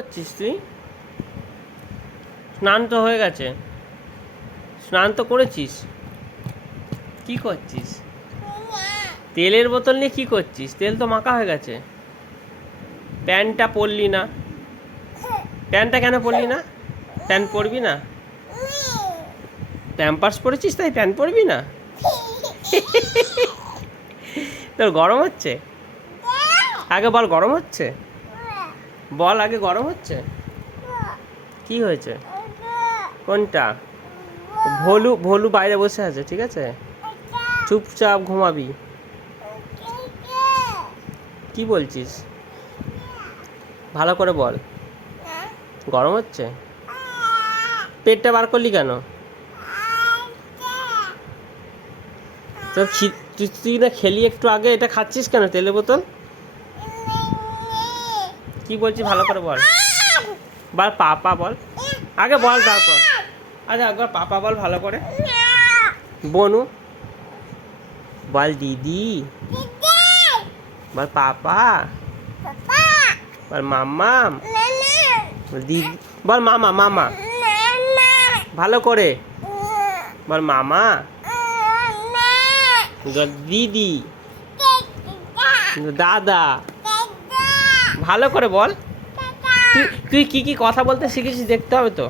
করছিস তুই? স্নান তো হয়ে গেছে। স্নান তো করেছিস? কি করছিস? তেলের বোতল নিয়ে কি করছিস? তেল তো মাখা হয়ে গেছে। প্যান্টটা পরলি না। প্যান্টটা কেন পরলি না? প্যান্ট পরবি না? প্যাম্পার্স পরেছিস তাই প্যান্ট পরবি না? তোর গরম হচ্ছে? আগে বল গরম হচ্ছে? বল, আগে গরম হচ্ছে? কি হয়েছে? কোনটা? ভলু ভলু বাইরে বসে আছে, ঠিক আছে? চুপচাপ ঘুমাবি। কি বলছিস? ভালো করে বল। গরম হচ্ছে? পেটটা বার করলি কেন? তো খি- তুই তুই না খেলি একটু আগে, এটা খাচ্ছিস কেন তেলের বোতল? কি বলছি ভালো করে বল। বল পাপা বল। আগে বল তারপর। আচ্ছা একবার পাপা বল ভালো করে। বনু। বল দিদি। বল পাপা। বল বল দিদি। বল মামা মামা। ভালো করে। বল মামা। দিদি। দাদা। ভালো করে বল। তুই তুই কি কি কথা বলতে শিখেছিস দেখতে হবে তো।